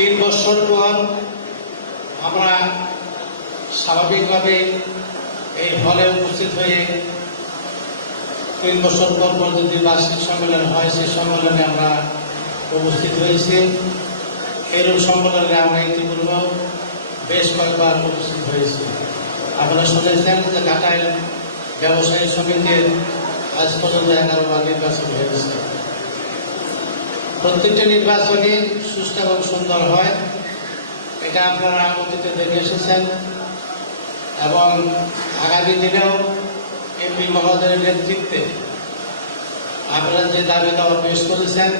তিন বছর পর আমরা স্বাভাবিকভাবে এই হলে উপস্থিত হয়ে তিন বছর পর যদি বার্ষিক সম্মেলন হয়, সেই সম্মেলনে আমরা উপস্থিত হয়েছি। এরূপ সম্মেলনে আমরা ইতিপূর্বে বেশ কয়েকবার উপস্থিত হয়েছি। আপনারা শুনেছেন যে ঢাকায় ব্যবসায়ী সমিতির আজ পর্যন্ত এগারো বার নির্বাচন হয়েছে। প্রত্যেকটা নির্বাচনই সুস্থ এবং সুন্দর হয়। এটা আপনারা অতীতে দেখে এসেছেন। এবং আগামী দিনেও এমপি মহোদয়ের নেতৃত্বে আপনারা যে দাবি দাওয়া পেশ করেছেন,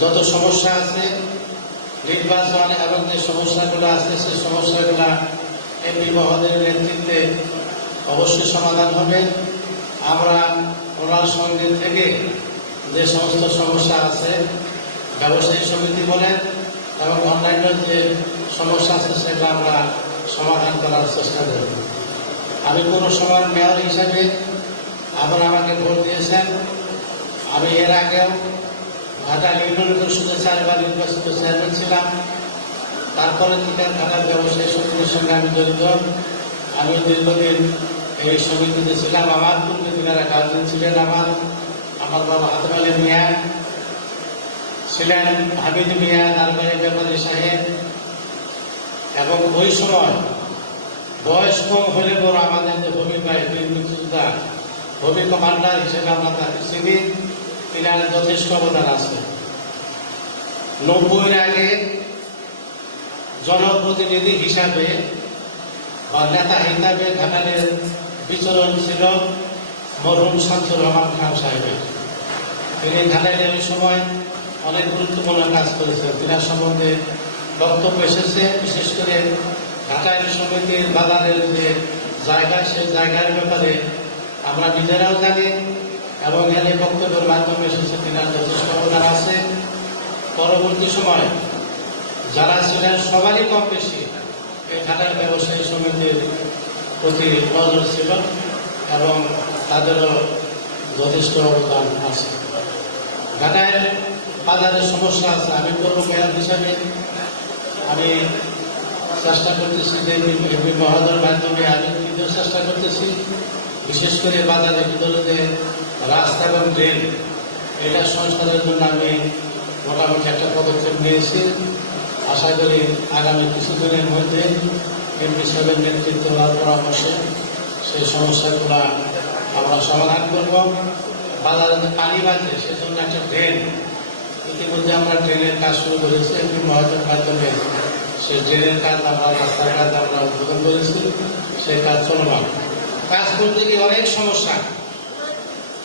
যত সমস্যা আছে, নির্বাচন এবং যে সমস্যাগুলো আছে সে সমস্যাগুলো এমপি মহোদয়ের নেতৃত্বে অবশ্যই সমাধান হবে। আমরা ওনার সঙ্গে থেকে যে সমস্ত সমস্যা আছে, ব্যবসায়ী সমিতি বলেন এবং অন্যান্য যে সমস্যা আছে, সেটা আমরা সমাধান করার চেষ্টা করব। আমি পৌরসভার মেয়র হিসাবে আপনারা আমাকে ভোট দিয়েছেন। আমি এর আগেও ঢাকা ইউনিয়ন পরিষদের চারবার নির্বাচিত চেয়ারম্যান ছিলাম। তারপরে থেকে ঢাকা ব্যবসায়ী সমিতির সঙ্গে আমি জড়িত। আমি দীর্ঘদিন এই সমিতিতে ছিলাম। আমার পূর্বে দিনারা গার্জেন ছিলেন আমার ছিলেন হামিদ মিয়া নারবাই ব্যাপারী সাহেব এবং ওই সময় বয়স কম হলে পর আমাদের যে ভূমিকা মুক্তিযোদ্ধা, ভূমি কমান্ডার হিসেবে আমরা তাকে চিনি তিনার যথেষ্ট অবদান আছে। নব্বইয়ের আগে জনপ্রতিনিধি হিসাবে বা নেতা হিসাবে ঘাটালের বিচরণ ছিল মরহুম শামসুর রহমান খান সাহেবের। তিনি ওই সময় অনেক গুরুত্বপূর্ণ কাজ করেছেন। তিনার সম্বন্ধে বক্তব্য এসেছে, বিশেষ করে ঘাটাইল সমিতির বাজারের যে জায়গা, সেই জায়গার ব্যাপারে আমরা নিজেরাও জানি এবং এর বক্তব্যের মাধ্যমে এসেছে তিনার যথেষ্ট অবদান আছে। পরবর্তী সময় যারা ছিলেন, সবারই কম বেশি এই ঘাটার ব্যবসায়ী সমিতির প্রতি নজর ছিল এবং তাদেরও যথেষ্ট অবদান আছে। ঘাটায় বাজারের সমস্যা আছে। আমি পৌর মেয়র হিসাবে আমি চেষ্টা করতেছি যে এমপি মহোদয়ের মাধ্যমে আমি নিজেও চেষ্টা করতেছি, বিশেষ করে বাজারের ভিতরে যে রাস্তা এবং ড্রেন এটা সংস্কারের জন্য আমি মোটামুটি একটা পদক্ষেপ নিয়েছি। আশা করি আগামী কিছুদিনের মধ্যে এমপি সাহেবের নেতৃত্ব দেওয়ার পরামর্শে সেই সমস্যাগুলো আমরা সমাধান করব। যে পানি বাজে সেজন্য একটা ড্রেন ইতিমধ্যে আমরা ড্রেনের কাজ শুরু করেছি এমপি মহাজের মাধ্যমে। সেই ড্রেনের কাজ আমরা, রাস্তার কাজ আমরা উদ্বোধন করেছি সেই কাজ চলমান। কাজ করতে গিয়ে অনেক সমস্যা।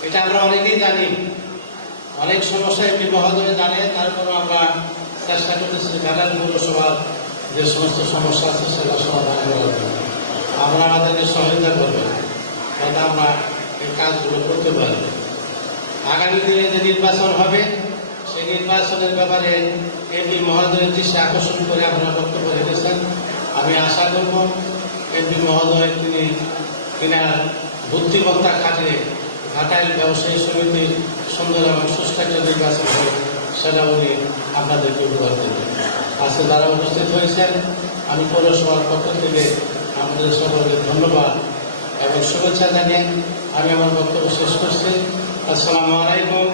এটা আমরা অনেকেই জানি। অনেক সমস্যা এমপি মহোদয় জানে তারপরে আমরা চেষ্টা করতেছি ঘাটাল পৌরসভার যে সমস্ত সমস্যা আছে সেটা সমাধান করার আমরা আমাদেরকে সহায়তা করবেন যাতে আমরা এই কাজগুলো করতে পারি। আগামী দিনে যে নির্বাচন হবে, সেই নির্বাচনের ব্যাপারে এমপি মহোদয়ের দৃষ্টি আকর্ষণ করে আপনারা বক্তব্য রেখেছেন। আমি আশা করব এমপি মহোদয় তিনি তিনার বুদ্ধিমত্তা খাটিয়ে ঘাটাইল ব্যবসায়ী সমিতি সুন্দর এবং সুস্থ নির্বাচন হয় সেটা উনি আপনাদেরকে উপহার দেবেন। আজকে যারা উপস্থিত হয়েছেন, আমি পৌরসভার পক্ষ থেকে আমাদের সকলকে ধন্যবাদ এবং শুভেচ্ছা জানিয়ে আমি আমার বক্তব্য শেষ করছি। আসসালামু আলাইকুম।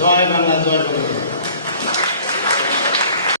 জয় বাংলা জয় বাংলা